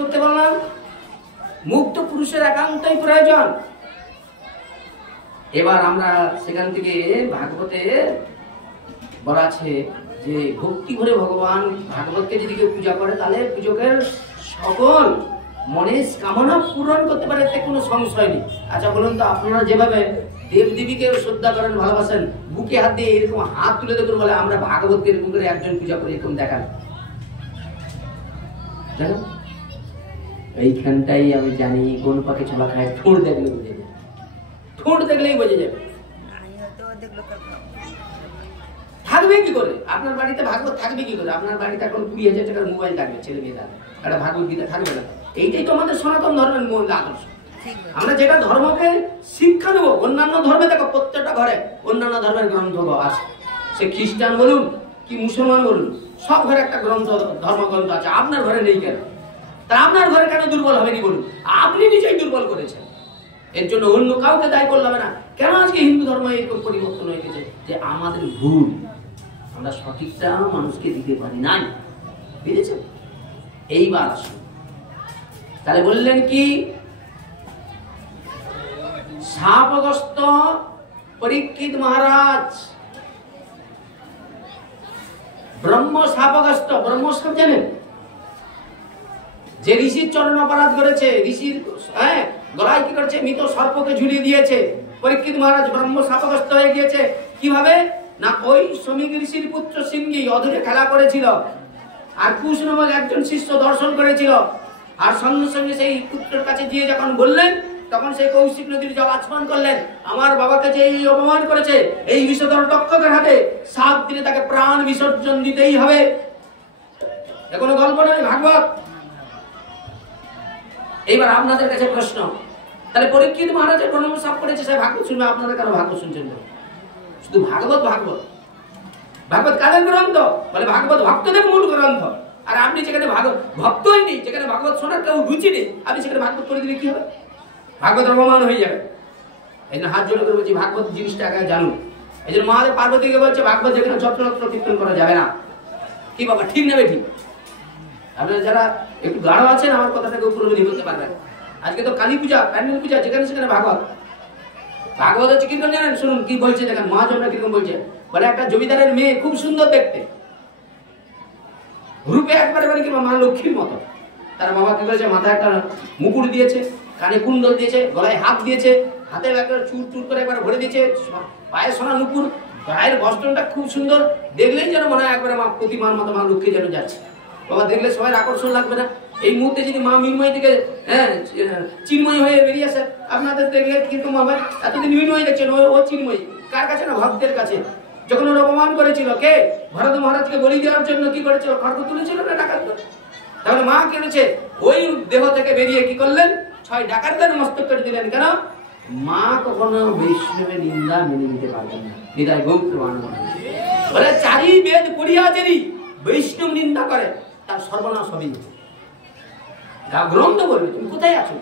করতে বললাম? মুক্ত পুরুষের একান্তই প্রয়োজন। এবার আমরা সেখান থেকে ভাগবতে বলা আছে যে ভক্তি করে ভগবান ভাগবতকে যদি কেউ পূজা করে তাহলে পূজকের সকল মনের কামনা পূরণ করতে পারে, এতে কোনো সংশয় নেই। আচ্ছা বলুন তো, আপনারা যেভাবে দেবদেবীকে শ্রদ্ধা করেন, ভালোবাসেন, বুকে হাত দিয়ে এরকম হাত তুলে দেখুন, বলে আমরা ভাগবতকে এরকম করে একজন পূজা করি, এরকম দেখান জানো? এইখানটাই আমি জানি কোন পাখি ছোলা খায়, ঠোঁট দেখলে বুঝে যাবে, ঠোঁট দেখলেই বুঝে যাবে। থাকবে কি করে আপনার বাড়িতে ভাগবত? থাকবে কি করে? আপনার বাড়িতে এখন 20,000 টাকার মোবাইল থাকবে, ছেলে মেয়েরা একটা ভাগবত গীতা থাকবে না। এইটাই তো আমাদের সনাতন ধর্মের মূল আদর্শ। আমরা যেটা ধর্মকে শিক্ষা দেবো, অন্যান্য ধর্মে দেখো প্রত্যেকটা ঘরে অন্যান্য ধর্মের গ্রন্থ আছে, সে খ্রিস্টান বলুন কি মুসলমান বলুন, সব ঘরে একটা গ্রন্থ, ধর্মগ্রন্থ আছে। আপনার ঘরে নেই কেন? তা আপনার ঘরে কেন দুর্বল হবেনি বলুন? আপনি নিজেই দুর্বল করেছেন, এর জন্য অন্য কাউকে দায়ী করলে হবে না। কেন আজকে হিন্দু ধর্ম এরকম পরিবর্তন হয়ে গেছে? যে আমাদের ভুল, আমরা সঠিকটা মানুষকে দিতে পারি নাই, বুঝেছেন? এইবার আসুন, তাহলে বললেন কি, শাপগ্রস্ত পরীক্ষিত মহারাজ, ব্রহ্ম শাপগ্রস্ত, ব্রহ্ম শাপ জানেন? যে ঋষির চরণ অপরাধ করেছে, ঋষির গলায় কি করেছে, মৃত সর্পকে ঝুলিয়ে দিয়েছে, পরীক্ষিত মহারাজ ব্রহ্ম শাপগ্রস্ত হয়ে গিয়েছে। কিভাবে না, ওই শ্রমিক ঋষির পুত্র সিংহী অধরে খেলা করেছিল, আর কুশ নামক একজন শিষ্য দর্শন করেছিল, আর সঙ্গে সঙ্গে সেই পুত্রের কাছে গিয়ে যখন বললেন, তখন সেই কৌশিক নদীর জল আচমন করলেন, আমার বাবাকে যে এই অপমান করেছে, এই বিষধর তক্ষকের হাতে 7 দিনে তাকে প্রাণ বিসর্জন দিতেই হবে। এখনো গল্প নয়, ভাগবত। এইবার আপনাদের কাছে প্রশ্ন, তাহলে পরীক্ষিত মহারাজের ব্রহ্ম শাপ করেছে, সে ভাগবত শুনবে, আপনারা কেন ভাগবত শুনছেন? শুধু ভাগবত ভাগবত ভাগবত কাদের গ্রন্থ? বলে ভাগবত ভক্তদের মূল গ্রন্থ। আর আপনি যেখানে ভক্তই নেই, যেখানে ভাগবত শোনার কেউ রুচি নেই, আপনি সেখানে ভাগবত করে দিলে কি হবে? ভাগবত অপমান হয়ে যাবে। এই জন্য হাত জোড় করে বলছি, ভাগবত জিনিসটা আগে জানুন। এই জন্য মহাদেব পার্বতীকে বলছে ভাগবত যেখানে যত্রতত্র কীর্তন করা যাবে না। কি বাবা, ঠিক নেবে? ঠিক। আপনারা যারা একটু গাঢ় আছেন আমার কথাটাকে উপলব্ধি করতে পারবেন। আজকে তো কালী পূজা, প্যান্ডেল পূজা, যেখানে সেখানে ভাগবত। ভাগবত হচ্ছে কীর্তন, জানেন? শুনুন কি বলছে, দেখেন মহাজনরা কিরকম বলছে। বলে একটা জমিদারের মেয়ে খুব সুন্দর দেখতে, রূপে একবারে মানে কি মা লক্ষ্মীর মতো। তার বাবা কি করেছে, মাথায় একটা মুকুট দিয়েছে, কানে কুণ্ডল দিয়েছে, গলায় হাত দিয়েছে, হাতে একটা চুর চুর করে একবার ভরে দিয়েছে, পায়ে সোনা নুপুর, গায়ের বস্ত্রটা খুব সুন্দর, দেখলেই যেন মনে হয় একবারে মা প্রতিমার মতো মা লক্ষ্মী যেন যাচ্ছে। বাবা দেখলে সবাই আকর্ষণ লাগবে না? এই মুহূর্তে যদি মা মৃন্ময়ী থেকে চিন্ময়ী হয়ে বেরিয়ে আসে, আপনাদের দেখলে কিরকম হবে? এতদিন মৃন্ময়ী দেখছেন, ও চিন্ময়ী। কার কাছে? না ভক্তের কাছে। যখন ওর অপমান করেছিল কে? ভরত মহারাজকে বলি দেওয়ার জন্য কি করেছিল? খড়গ তুলেছিল না ডাকাত? তাহলে মা কি করেছে? ওই দেহ থেকে বেরিয়ে কি করলেন? 6 ডাকাতদের মস্তক কেটে দিলেন। কেন? মা কখনো বৈষ্ণবের নিন্দা মেনে নিতে পারবেন না। হৃদয় গৌত্র বলে 4 বেদ পড়িয়া যদি বৈষ্ণব নিন্দা করে, তার সর্বনাশ হবে। গ্রন্থ বলবে তুমি কোথায় আছো?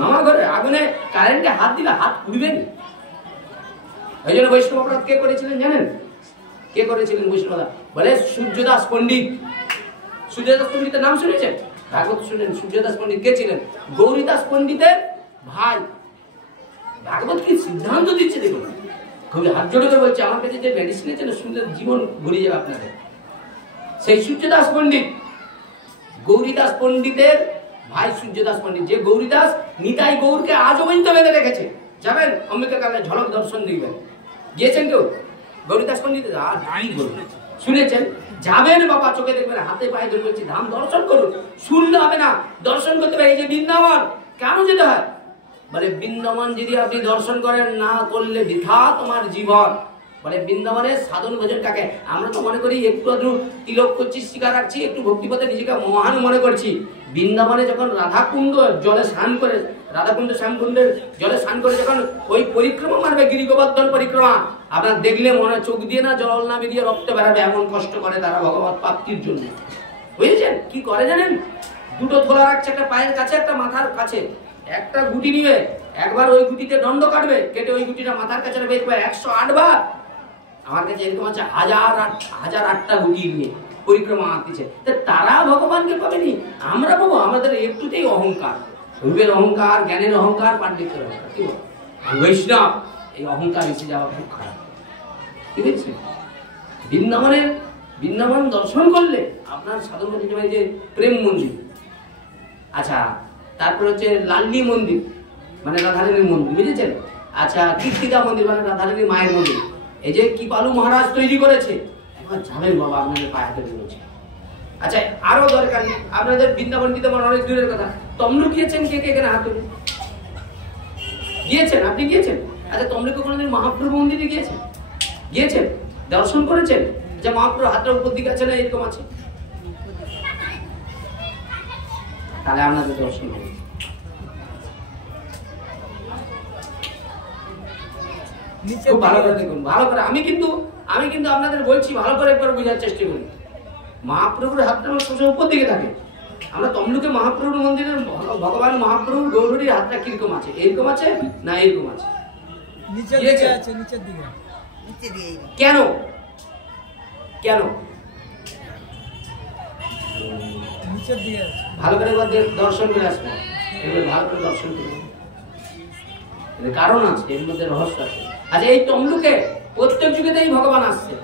মামা ঘরে আগুনে কারেন্টে হাত দিলে হাত পুড়বে না। এই জন্য বৈষ্ণব অপরাধ কে করেছিলেন জানেন? কে করেছিলেন বৈষ্ণব? বলে সূর্যদাস পণ্ডিত। সূর্যদাস পণ্ডিতের নাম শুনেছেন? ভাগবত শুনেন। সূর্যদাস পণ্ডিত কে ছিলেন? গৌরীদাস পণ্ডিতের ভাই। ভাগবত কি সিদ্ধান্ত দিচ্ছে দেখুন, খুবই হাত জোড়ে করে বলছে, আমার কাছে যে মেডিসিন আছে না, সুন্দর জীবন ঘুরিয়ে যাবে আপনাদের। সেই সূর্যদাস পণ্ডিত গৌরীদাস পণ্ডিতের ভাই। সূর্যদাস পণ্ডিত, যে গৌরীদাস নিতাই গৌরকে আজও পর্যন্ত বেঁধে রেখেছে। যাবেন অম্বিকা কালে ঝলক দর্শন দিবেন। গিয়েছেন কেউ গৌরীদাস পণ্ডিত? শুনেছেন? যাবেন বাবা, চোখে দেখবেন, হাতে পায়ে ধরে বলছি ধাম দর্শন করুন। শুনলে হবে না, দর্শন করতে পারে। এই যে বৃন্দাবন কেন যেতে হয়? বলে বৃন্দাবন যদি আপনি দর্শন করেন, না করলে বৃথা তোমার জীবন। বলে বৃন্দাবনের সাধন ভোজন কাকে? আমরা তো মনে করি একটু আধটু তিলক করছি, শিকার রাখছি, একটু ভক্তিপথে নিজেকে মহান মনে করছি। বৃন্দাবনে যখন রাধাকুণ্ড জলে স্নান করে, রাধাকুণ্ড শ্যামকুণ্ডের জলে স্নান করে যখন ওই পরিক্রমা মারবে, গিরিগোবর্ধন পরিক্রমা, আপনার দেখলে মনে চোখ দিয়ে না জল না বেরিয়ে রক্ত বেরাবে, এমন কষ্ট করে তারা ভগবত প্রাপ্তির জন্য। বুঝেছেন কি করে জানেন? 2টো থোলা রাখছে, একটা পায়ের কাছে, একটা মাথার কাছে। একটা গুটি নিবে, একবার ওই গুটিতে দণ্ড কাটবে, কেটে ওই গুটিটা মাথার কাছে বেঁধবে 108 বার। আমার কাছে এরকম আছে 1008টা গুটি নিয়ে পরিক্রমা আঁকতেছে, তারা ভগবানকে পাবেনি, আমরা পাবো। আমাদের একটুতেই অহংকার, রূপের অহংকার, জ্ঞানের অহংকার, পাণ্ডিত্যের অহংকার, কি বল বৈষ্ণব, এই অহংকার এসে যাওয়া খুব খারাপ। কি বলছে? বৃন্দাবন দর্শন করলে আপনার সাধন যে প্রেম মন্দির, আচ্ছা, তারপর হচ্ছে লাল্লি মন্দির মানে রাধারানীর মন্দির, বুঝেছেন? আচ্ছা, কীর্তিকা মন্দির মানে রাধারানীর মায়ের মন্দির, এই যে কৃপালু মহারাজ তৈরি করেছে, একবার জানেন বাবা আপনাদের পায়ে হাতে বলেছে। আচ্ছা, আরো দরকার নেই আপনাদের বৃন্দাবন বৃন্দাবন অনেক দূরের কথা, তমলুক গিয়েছেন কে কে এখানে হাত তুলে? গিয়েছেন? আপনি গিয়েছেন? আচ্ছা, তমলুকে কোনোদিন মহাপ্রভু মন্দিরে গিয়েছেন? গিয়েছেন? দর্শন করেছেন যে মহাপ্রভু হাতের উপর দিকে আছে না এরকম আছে? তাহলে আপনাদের দর্শন করুন। ভালো করে দেখুন, ভালো করে। আমি কিন্তু আপনাদের বলছি, ভালো করে একবার বোঝার চেষ্টা করি। মহাপ্রভুর হাতটা আমার সবসময় উপর দিকে থাকে। আমরা তমলুকে মহাপ্রভুর মন্দিরে ভগবান মহাপ্রভুর গৌরীর হাতটা কিরকম আছে? এরকম আছে না এরকম আছে? নিচের দিকে আছে, নিচের দিকে। কেন? কেন নিচের দিকে? ভালো করে একবার দর্শন করে আসবেন, এবার ভালো করে দর্শন করবেন, কারণ আছে, এর মধ্যে রহস্য আছে। আচ্ছা, এই তমলুকে প্রত্যেক যুগেতেই ভগবান আসছে,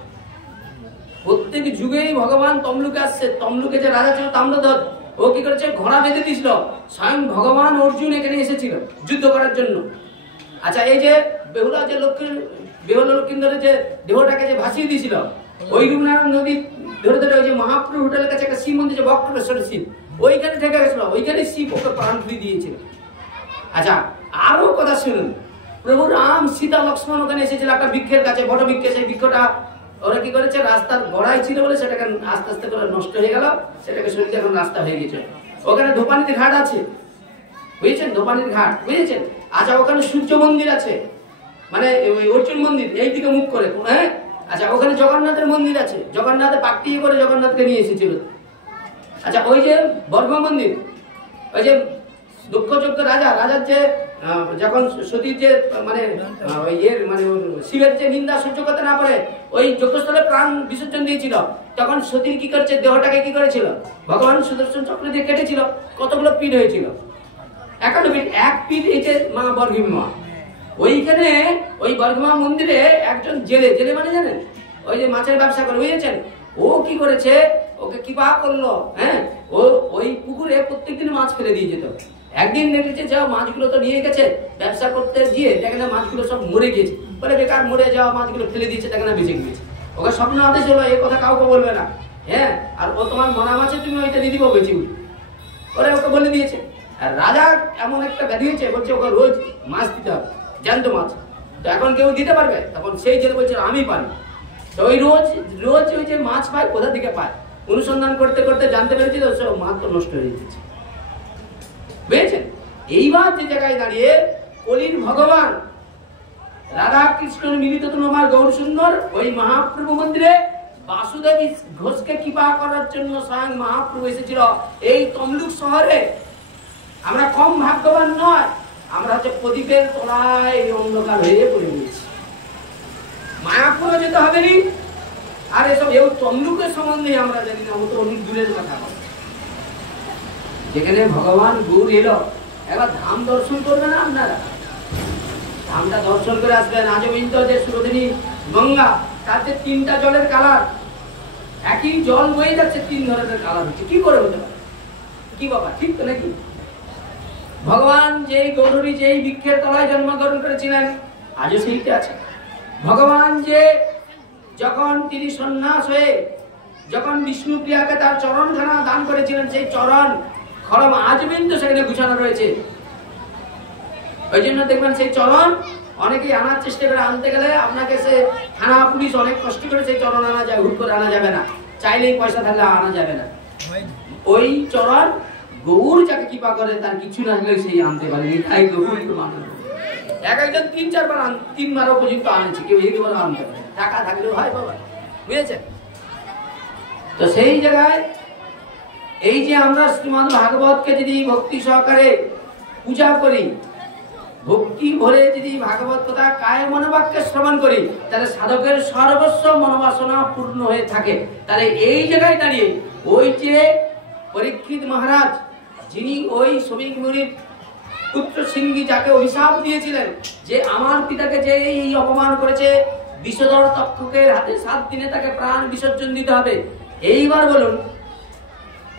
প্রত্যেক যুগেই ভগবান তমলুকে আসছে। তমলুকে যে রাজা ছিল তাম্রধ্বজ, ও কি করেছে? ঘোড়া বেঁধে দিয়েছিল, স্বয়ং ভগবান অর্জুন এখানে এসেছিল যুদ্ধ করার জন্য। আচ্ছা, এই যে বেহুলা যে লক্ষ্মীন্দরের যে দেহটাকে যে ভাসিয়ে দিয়েছিল, ওই রূপনারায়ণ নদী ধরে ধরে ওই যে মহাপ্রভু হোটেলের কাছে একটা শিব মন্দির, যে বক্রেশ্বরের শিব, ওইখানে থেকে গেছিল, ওইখানে শিব ওকে প্রাণ ফিরিয়ে দিয়েছিল। আচ্ছা, আরো কথা শুনুন, প্রভু রাম সীতা লক্ষ্মণ ওখানে এসেছিল একটা বৃক্ষের কাছে, বট বৃক্ষে। সেই বৃক্ষটা ওরা কি করেছে? রাস্তার গোড়ায় ছিল বলে সেটাকে আস্তে আস্তে করে নষ্ট হয়ে গেল, সেটাকে সরিয়ে এখন রাস্তা হয়ে গেছে। ওখানে ধোপানিতে ঘাট আছে, বুঝেছেন? ধোপানির ঘাট, বুঝেছেন? আচ্ছা, ওখানে সূর্য মন্দির আছে, মানে অর্জুন মন্দির এই দিকে মুখ করে, হ্যাঁ। আচ্ছা, ওখানে জগন্নাথের মন্দির আছে, জগন্নাথে পাকটি করে জগন্নাথকে নিয়ে এসেছিল। আচ্ছা, ওই যে বর্মা মন্দির, ওই যে দক্ষযজ্ঞ রাজার যে যখন সতীর যে মানে শিবের যে নিন্দা সহ্য করতে না পারে ওই যজ্ঞস্থলে প্রাণ বিসর্জন দিয়েছিল, তখন সতীর কি করছে? দেহটাকে কি করেছিল? ভগবান সুদর্শন চক্র দিয়ে কেটেছিল। কতগুলো পিঠ হয়েছিল? 51 পিঠ। এক পিঠ এই যে মা বর্গিমা, ওইখানে ওই বর্গমা মন্দিরে একজন জেলে মানে জানেন, ওই যে মাছের ব্যবসা করে, বুঝেছেন? ও কি করেছে? ওকে কৃপা করলো, হ্যাঁ, ও ওই পুকুরে প্রত্যেকদিন মাছ ফেলে দিয়ে যেত। একদিন দেখেছে যে মাছগুলো তো নিয়ে গেছে, ব্যবসা করতে গিয়ে দেখে না মাছগুলো সব মরে গেছে, বলে বেকার মরে যাওয়া মাছগুলো ফেলে দিয়েছে, দেখে না বেঁচে গিয়েছে। ওকে স্বপ্ন আদেশ হলো, এই কথা কাউকে বলবে না, হ্যাঁ, আর ও তোমার মরা মাছে তুমি ওইটা দিয়ে দিবো বেঁচে উঠে, ওরা ওকে বলে দিয়েছে। আর রাজা এমন একটা ব্যাধি হয়েছে, বলছে ওকে রোজ মাছ দিতে হবে, জ্যান্ত মাছ। তো এখন কেউ দিতে পারবে? তখন সেই জেলে বলছে আমি পারি। তো ওই রোজ ওই যে মাছ পায়, কোথা থেকে পায়? অনুসন্ধান করতে করতে জানতে পেরেছি তো সব মাছ তো নষ্ট হয়ে যেতেছে, বুঝেছেন? এইবার যে জায়গায় দাঁড়িয়ে কলির ভগবান রাধা কৃষ্ণের মিলিত তোমার গৌর সুন্দর ওই মহাপ্রভু মন্দিরে বাসুদেব ঘোষকে কৃপা করার জন্য স্বয়ং মহাপ্রভু এসেছিল এই তমলুক শহরে। আমরা কম ভাগ্যবান নয়, আমরা হচ্ছে প্রদীপের তলায় অন্ধকার হয়ে পড়ে গিয়েছি। মায়াপুরে যেতে হবে নি, আর এসব এই তমলুকের সম্বন্ধে আমরা জানি না, ও তো অনেক দূরের কথা। যেখানে ভগবান গৌর এলো, এবার ধাম দর্শন করবে না আপনারা? ধামটা দর্শন করে আসবেন। আজও কিন্তু যে সুরধিনী গঙ্গা, তাতে 3টা জলের কালার, একই জল বয়ে যাচ্ছে, 3 ধরনের কালার হচ্ছে। কি করে হতে পারে? কি বাবা, ঠিক তো নাকি? ভগবান যেই গৌরী যেই বৃক্ষের তলায় জন্মগ্রহণ করেছিলেন, আজও সেইটা আছে। ভগবান যে যখন তিনি সন্ন্যাস হয়ে যখন বিষ্ণুপ্রিয়াকে তার চরণখানা দান করেছিলেন, সেই চরণ খরম আজ কিন্তু সেখানে গুছানো রয়েছে। ওই জন্য দেখবেন সেই চরণ অনেকেই আনার চেষ্টা করে, আনতে গেলে আপনাকে সে থানা পুলিশ অনেক কষ্ট করে সেই চরণ আনা যায়, হুট করে আনা যাবে না, চাইলেই পয়সা থাকলে আনা যাবে না। ওই চরণ গৌর যাকে কৃপা করে তার কিছু না হলে সেই আনতে পারে। একজন 3-4 বার 3 বারও পর্যন্ত আনছে, কেউ একবার আনতে পারে, টাকা থাকলেও হয় বাবা, বুঝেছেন? তো সেই জায়গায় এই যে আমরা শ্রীমদ্ ভাগবতকে যদি ভক্তি সহকারে পূজা করি, ভক্তি ভরে যদি ভাগবত কথা কায় মনোবাক্যে শ্রবণ করি, তাহলে সাধকের সর্বস্ব মনোবাসনা পূর্ণ হয়ে থাকে। তাহলে এই জায়গায় দাঁড়িয়ে ওই যে পরীক্ষিত মহারাজ, যিনি ওই শ্রমিক মুনির পুত্র সিংহী, যাকে অভিশাপ দিয়েছিলেন যে আমার পিতাকে যে এই অপমান করেছে, বিষধর তক্ষকের হাতে 7 দিনে তাকে প্রাণ বিসর্জন দিতে হবে। এইবার বলুন,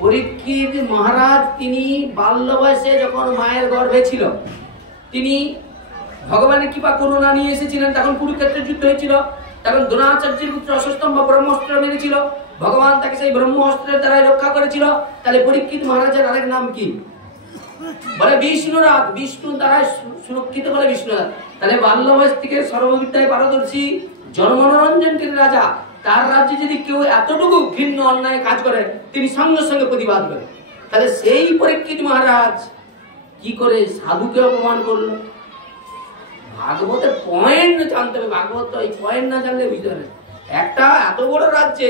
পরীক্ষিত মহারাজ তিনি বাল্য বয়সে যখন মায়ের গর্ভে ছিল, তিনি ভগবানের কৃপা করুণা নিয়ে এসেছিলেন। তখন কুরুক্ষেত্রের যুদ্ধ হয়েছিল, তখন দ্রোণাচার্যের পুত্র অশ্বত্থামা ব্রহ্মাস্ত্র মেরেছিল, ভগবান তাকে সেই ব্রহ্মাস্ত্রের দ্বারা রক্ষা করেছিল। তাহলে পরীক্ষিত মহারাজের আরেক নাম কি? বলে বিষ্ণুরাজ, বিষ্ণু দ্বারা সুরক্ষিত বলে বিষ্ণুরাজ। তাহলে বাল্য বয়স থেকে সর্ববিদ্যায় পারদর্শী, জনমনোরঞ্জনকারী রাজা, তার রাজ্যে যদি কেউ এতটুকু ঘৃণ্য অন্যায় কাজ করে, তিনি সঙ্গে সঙ্গে প্রতিবাদ করেন। তাহলে সেই পরীক্ষিত মহারাজ কি করে সাধুকে অপমান করল? ভাগবতের পয়েন্ট জানতে হবে। ভাগবত এই পয়েন্ট না জানলে বুঝতে পারেন। একটা এত বড় রাজ্যে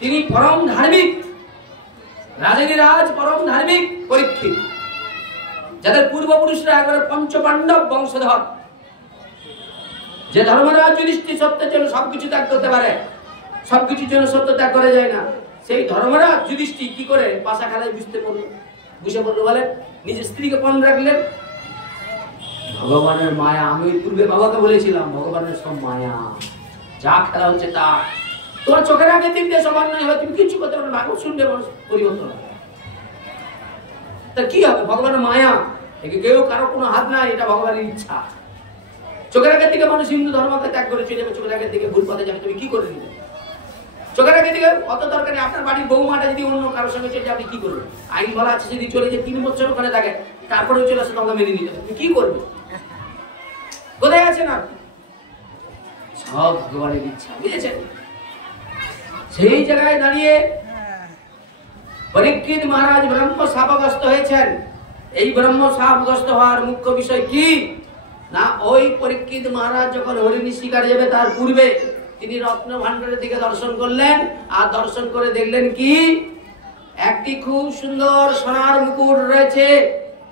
তিনি পরম ধার্মিক, রাজ পরম ধার্মিক পরীক্ষিত, যাদের পূর্বপুরুষরা একবারে পঞ্চপাণ্ডব বংশধর, যে ধর্মরাজ যুধিষ্ঠির সত্যের জন্য সবকিছু ত্যাগ করতে পারে, সবকিছুর জন্য সত্য ত্যাগ করা যায় না। সেই ধর্মরাজ যুধিষ্ঠির কি করে পাশা খেলায় বুঝে পড়লো বলে? নিজের স্ত্রীকে পণ রাখলেন। ভগবানের মায়া, আমি পূর্বে বাবাকে বলেছিলাম, ভগবানের সব মায়া, যা খেলা হচ্ছে তা তোমার চোখের আগে দিন দিয়ে সমান নয়, তুমি কিছু করতে পারো না, শুনবে মানুষ পরিবর্তন হবে। তা কি হবে? ভগবানের মায়া, কেউ কারো কোনো হাত নাই, এটা ভগবানের ইচ্ছা। চোখের আগের দিকে মানুষ হিন্দু ধর্মকে ত্যাগ করে চলে যাবে, চোখের আগের দিকে ভুল পথে যাবে, তুমি কি করে দিবে? চোখের আগের দিকে অত দরকারি। আপনার বাড়ির বৌমাটা যদি অন্য কারোর সঙ্গে চলে যায়, আপনি কি করবেন? আইন বলা আছে যদি চলে যায় 3 বছর ওখানে থাকে, তারপরেও চলে আসে, তোমাকে মেনে নিতে হবে, তুমি কি করবে? কোথায় আছে না? সব ভগবানের ইচ্ছা, বুঝেছেন? সেই জায়গায় দাঁড়িয়ে পরীক্ষিত মহারাজ ব্রহ্ম শাপগ্রস্ত হয়েছেন। এই ব্রহ্ম শাপগ্রস্ত হওয়ার মুখ্য বিষয় কি না, ওই পরীক্ষিত মহারাজ যখন হরিণী শিকারে যাবে তার পূর্বে তিনি রত্ন ভাণ্ডারের দিকে দর্শন করলেন, আর দর্শন করে দেখলেন কি একটি খুব সুন্দর সোনার মুকুট রয়েছে।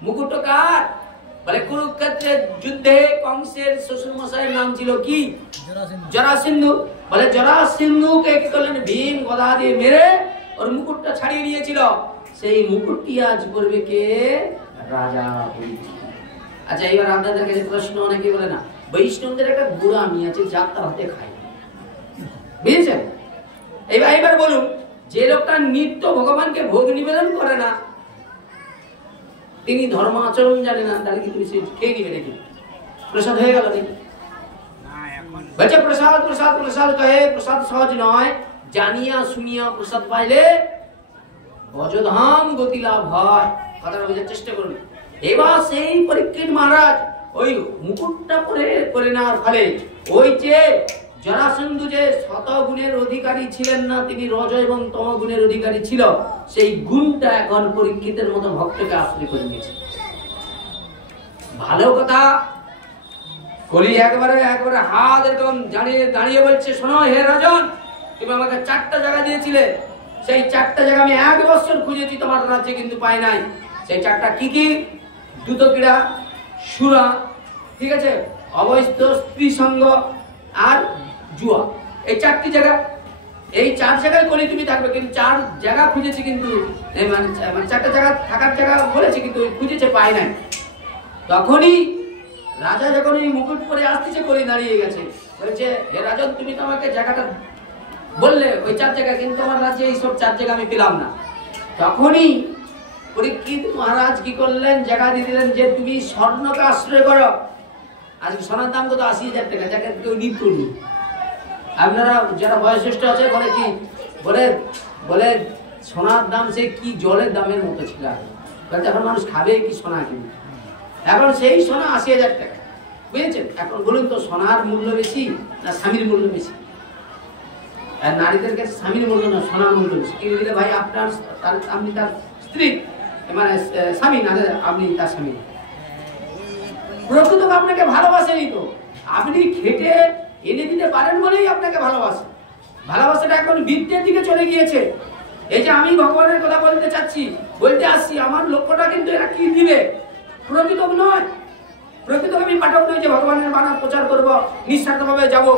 মুকুটটা কার? বলে কুরুক্ষেত্রের যুদ্ধে কংসের শ্বশুর মশাইয়ের নাম ছিল কি? জরাসিন্ধু। বলে জরাসিন্ধুকে কি করলেন? ভীম গদা দিয়ে মেরে ওর মুকুটটা ছাড়িয়ে নিয়েছিল। সেই মুকুটটি আজ পড়বে কে? রাজা পরীক্ষিত। আচ্ছা, এবার আপনাদের কাছে প্রশ্ন, অনেকে বলে না বৈষ্ণবদের একটা গোড়ামি আছে, যাত্রা হাতে খায়, বুঝেছেন? এবার বলুন, যে লোকটা নিত্য ভগবানকে ভোগ নিবেদন করে না, তিনি ধর্ম আচরণ জানে না, তাহলে কি তুমি খেয়ে নিবে নাকি? প্রসাদ হয়ে গেল নাকি? বলছে প্রসাদ প্রসাদ প্রসাদ কহে, প্রসাদ সহজ নয়, জানিয়া শুনিয়া প্রসাদ পাইলে অযোধাম গতি লাভ হয়। কথাটা বোঝার চেষ্টা করুন। এবার সেই পরীক্ষিত মহারাজ ওই মুকুটটা পরে নেওয়ার ফলে ওই যে জরাসন্ধু যে শতগুণের অধিকারী ছিলেন না, তিনি রজ এবং তম গুণের অধিকারী ছিল, সেই গুণটা এখন পরীক্ষিতের মতো ভক্তকে আশ্রয় করে নিয়েছে। ভালো কথা কলি একবারে হাত এরকম দাঁড়িয়ে বলছে, শোনো হে রাজন, তুমি আমাকে 4টা জায়গা দিয়েছিলে, সেই 4টা জায়গা আমি 1 বছর খুঁজেছি তোমার রাজ্যে, কিন্তু পাই নাই। সেই 4টা কি কি? দ্রুত ক্রীড়া, সুরা, ঠিক আছে, অবৈধ স্ত্রী সঙ্গ আর জুয়া। এই 4টি জায়গা, এই 4 জায়গায় কলি তুমি থাকবে, কিন্তু 4 জায়গা খুঁজেছি, কিন্তু মানে 4টা জায়গা থাকার জায়গা বলেছে, কিন্তু খুঁজেছে পাই নাই। তখনই রাজা যখন এই মুকুট পরে আসতেছে, কলি দাঁড়িয়ে গেছে, বলছে হে রাজন, তুমি তো আমাকে জায়গাটা বললে ওই 4 জায়গা, কিন্তু আমার রাজ্যে এই সব 4 জায়গা আমি পেলাম না। তখনই পরীক্ষিত মহারাজ কি করলেন? জায়গা দিয়ে দিলেন যে তুমি স্বর্ণকে আশ্রয় করো। আজকে সোনার দাম কত? 80,000 টাকা। যাকে কেউ নিত করুন, আপনারা যারা বয়োজ্যেষ্ঠ আছে বলে কি বলে সোনার দাম সে কি জলের দামের মতো ছিল। এখন মানুষ খাবে কি সোনা কিনে? এখন সেই সোনা 80,000 টাকা, বুঝেছেন? এখন বলুন তো, সোনার মূল্য বেশি না স্বামীর মূল্য বেশি? আর নারীদের কাছে স্বামীর মূল্য না, সোনার মূল্য বেশি। কিনে দিলে ভাই আপনার, আপনি তার স্ত্রী, মানে স্বামী না, আপনি তার স্বামী। প্রকৃত আপনাকে ভালোবাসেনি তো, আপনি খেটে এনে দিতে পারেন বলেই আপনাকে ভালোবাসে। ভালোবাসাটা এখন বিদ্যের দিকে চলে গিয়েছে। এই যে আমি ভগবানের কথা বলতে আসছি, আমার লক্ষ্যটা কিন্তু এরা কি দিবে, প্রকৃত নয়। প্রকৃত আমি পাঠক নই যে ভগবানের বাণী প্রচার করবো, নিঃস্বার্থভাবে যাবো,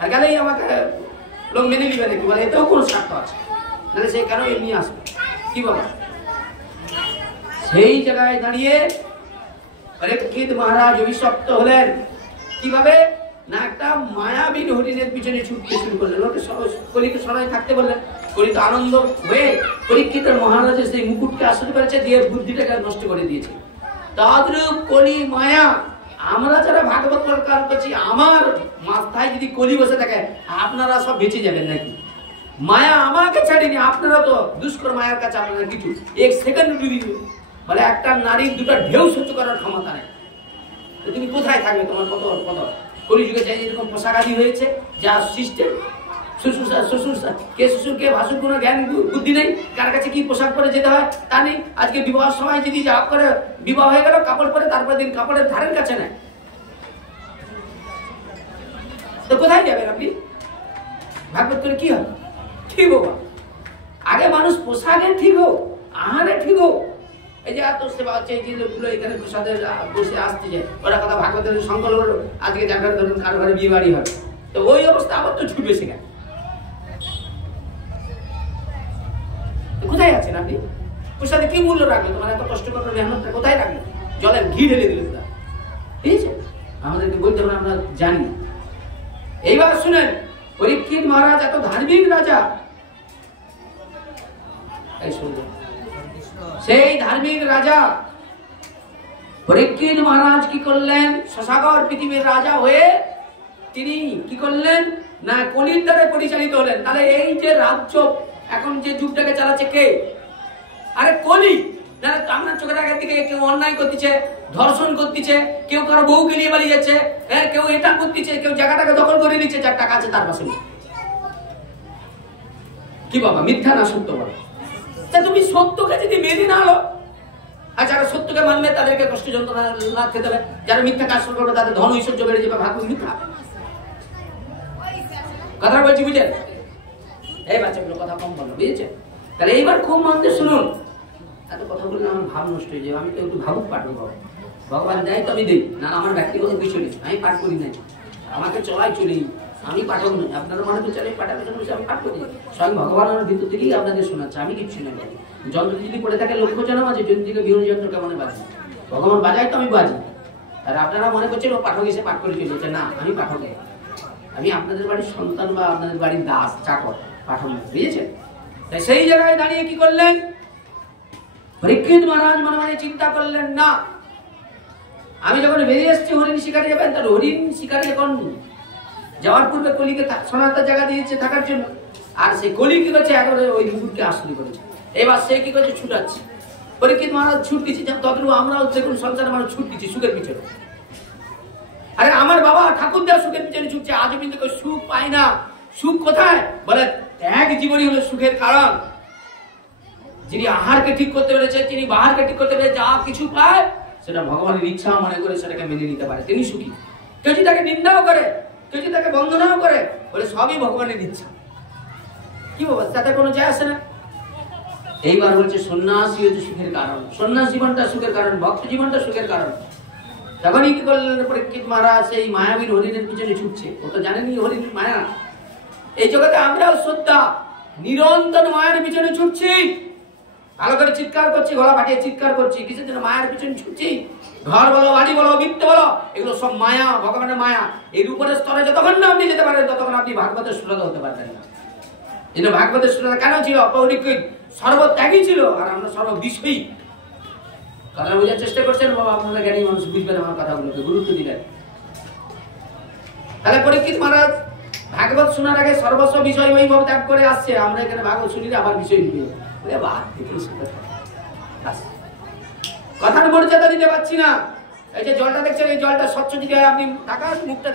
আর গেলেই আমাকে লোক মেনে নিবে নাকি? বলে এতেও কোনো স্বার্থ আছে, নাহলে সে কেন এমনি আসবে? কি বলে? সেই জায়গায় দাঁড়িয়ে পরীক্ষিত মহারাজ অভিশপ্ত হলেন। কিভাবে না, একটা মায়াবীন হরিণের পিছনে ছুটতে শুরু করলেন। ওকে কলিকে সরাই থাকতে বললেন। কলি তো আনন্দ হয়ে পরীক্ষিতের মহারাজের সেই মুকুটকে আসতে পেরেছে, দিয়ে বুদ্ধিটাকে নষ্ট করে দিয়েছে। তদ্রূপ কলি মায়া। আমরা যারা ভাগবত প্রকার করছি, আমার মাথায় যদি কলি বসে থাকে, আপনারা সব বেঁচে যাবেন নাকি? মায়া আমাকে ছাড়েনি, আপনারা তো দুষ্কর মায়ার কাছে আপনারা কিছু এক সেকেন্ড ডুবি দিবে। বলে একটা নারীর দুটো ঢেউ সহ্য করার ক্ষমতা নেই, তুমি কোথায় থাকবে? তোমার কত কত কলিযুগে যে এরকম পোশাক আদি হয়েছে, যা সিস্টেম, শ্বশুর কে ভাসুর কোনো জ্ঞান বুদ্ধি নেই, কার কাছে কি পোশাক পরে যেতে হয় তা নেই। আজকে বিবাহের সময় যদি যা করে বিবাহ হয়ে গেল, কাপড় পরে তারপরে দিন কাপড়ের ধারের কাছে নেই, তো কোথায় যাবেন আপনি? ভাগবত করে কি হবে? ঠিক হোক, আগে মানুষ পোশাকে ঠিক হোক, আহারে ঠিক হোক। এই যে এত সেবা হচ্ছে, এই যে লোকগুলো এখানে প্রসাদের বসে আসছে, যে ওরা কথা ভাগবতের সংকল্প হলো, আজকে যার ধরুন কারো ঘরে বিয়ে বাড়ি হবে, তো ওই অবস্থা আবার তো ছুটবে সেখানে। কোথায় আছেন আপনি? প্রসাদে কি মূল্য রাখবে? তোমার এত কষ্ট করে মেহনতটা কোথায় রাখবে? জলে ঘি ঢেলে দিলে কোথায়? ঠিক আছে, আমাদেরকে বলতে হবে, আমরা জানি। এইবার শুনেন, পরীক্ষিত মহারাজ এত ধার্মিক রাজা, সেই ধার্মিক রাজা পরীক্ষিত মহারাজ কি করলেন? শশাগর পৃথিবীর রাজা হয়ে তিনি কি করলেন না, কলির দ্বারা পরিচালিত হলেন। তাহলে এই যে রাজ্য এখন যে যুগটাকে চালাচ্ছে কে? আরে কলি। আপনার চোখের আগের দিকে কেউ অন্যায় করতেছে, ধর্ষণ করতেছে, কেউ কারো বউকে নিয়ে বাড়ি যাচ্ছে, কেউ এটা করতেছে, কেউ জায়গাটাকে দখল করে নিচ্ছে, যার টাকা আছে তার পাশে। কি বাবা, মিথ্যা না সত্য বলো? তুমি সত্যকে যদি মেনে না হলো, আর যারা সত্যকে মানবে তাদেরকে কষ্ট যন্ত্রণা লাভ খেতে হবে, যারা মিথ্যা কাজ করবে তাদের ধন ঐশ্বর্য বেড়ে যাবে, ভাগ্য মিথ্যা। কথা বলছি, বুঝেন? এই বাচ্চাগুলো কথা কম বলো, বুঝেছে? তাহলে এইবার খুব মন দিয়ে শুনুন। এত কথা বললে আমার ভাব নষ্ট হয়ে যাবে। আমি তো একটু ভাবুক পাঠ করবো, ভগবান দেয় তো আমি দিই না, আমার ব্যক্তিগত বিষয় নেই, আমি পাঠ করি নাই, আমাকে চলাই চলি, আমি পাঠক নই। আপনারা মনে করছেন আমি পাঠকের জন্য আমি পাঠ করি, স্বয়ং ভগবান আমার ভিতর থেকেই আপনাদের শোনাচ্ছে, আমি কিচ্ছু নই। যন্ত্র যদি পড়ে থাকে লক্ষ্য যেন আছে, যন্ত্রকে বিরোধী যন্ত্র কেমন বাজি, ভগবান বাজায় তো আমি বাজি। আর আপনারা মনে করছেন ও পাঠক এসে পাঠ করে চলেছে, না, আমি পাঠক, আমি আপনাদের বাড়ির সন্তান বা আপনাদের বাড়ির দাস চাকর, পাঠক, বুঝেছেন? তাই সেই জায়গায় দাঁড়িয়ে কি করলেন? পরীক্ষিত মহারাজ মনে মনে চিন্তা করলেন, না, আমি যখন বেরিয়ে এসেছি হরিণ শিকারে যাবেন, তাহলে হরিণ শিকারে যখন যাওয়ার পূর্বে কলিকে সোনার জায়গা দিয়েছে থাকার জন্য, আর সেই কলি কি করছে, একেবারে ওই মুকুটকে আশ্রয় করেছে। এবার সে কি করছে, ছুটাচ্ছে। পরীক্ষিত মহারাজ ছুট দিচ্ছে, তদ্রূপ আমরাও দেখুন সংসারে মানুষ ছুট দিচ্ছি সুখের পিছনে। আরে আমার বাবা ঠাকুরদা সুখের পিছনে ছুটছে, আজও কিন্তু সুখ পায় না। সুখ কোথায়? বলে এক জীবনই হলো সুখের কারণ। যিনি আহারকে ঠিক করতে পেরেছে, তিনি বাহারকে ঠিক করতে পেরেছে, যা কিছু পায় সেটা ভগবানের ইচ্ছা মনে করে সেটাকে মেনে নিতে পারে, তিনি সুখী। কেউ যদি তাকে নিন্দাও করে, কেউ যদি তাকে বন্দনাও করে, বলে সবই ভগবানের ইচ্ছা। কি বাবা, তাতে কোনো যায় আসে না। এইবার বলছে সন্ন্যাসী হচ্ছে সুখের কারণ, সন্ন্যাস জীবনটা সুখের কারণ, ভক্ত জীবনটা সুখের কারণ। তখনই কি করলেন পরীক্ষিত মহারাজ সেই মায়াবীর হরিণের পিছনে ছুটছে। ও তো জানেনি হরিণ মায়া। এই জগতে আমরাও শ্রদ্ধা নিরন্তর মায়ের পিছনে ছুটছি, ভালো করে চিৎকার করছি, গলা ফাটিয়ে চিৎকার করছি, কিসের জন্য? মায়ের পিছনে ছুটছি। ঘর বলো, বাড়ি বলো, বৃত্ত বলো, এগুলো সব মায়া, ভগবানের মায়া। এর উপরের স্তরে যতক্ষণ না আপনি যেতে পারেন, ততক্ষণ আপনি ভাগবতের শ্রোতা হতে পারবেন না। কিন্তু ভাগবতের শ্রোতা কেন ছিল? অপরিকৃত, সর্বত্যাগী ছিল, আর আমরা সর্ববিষয়ী। কথা বোঝার চেষ্টা করছেন বাবা, আপনারা জ্ঞানী মানুষ বুঝবেন আমার কথাগুলোকে, গুরুত্ব দিবেন। তাহলে পরীক্ষিত মহারাজ ভাগবত শোনার আগে সর্বস্ব বিষয় ওইভাবে ত্যাগ করে আসছে। আমরা এখানে ভাগবত শুনি আবার বিষয় নিয়ে কথার মর্যাদা দিতে পারছি না। এই যে জলটা দেখছেন, এই জলটা স্বচ্ছ দিকে আপনি টাকা মুখটা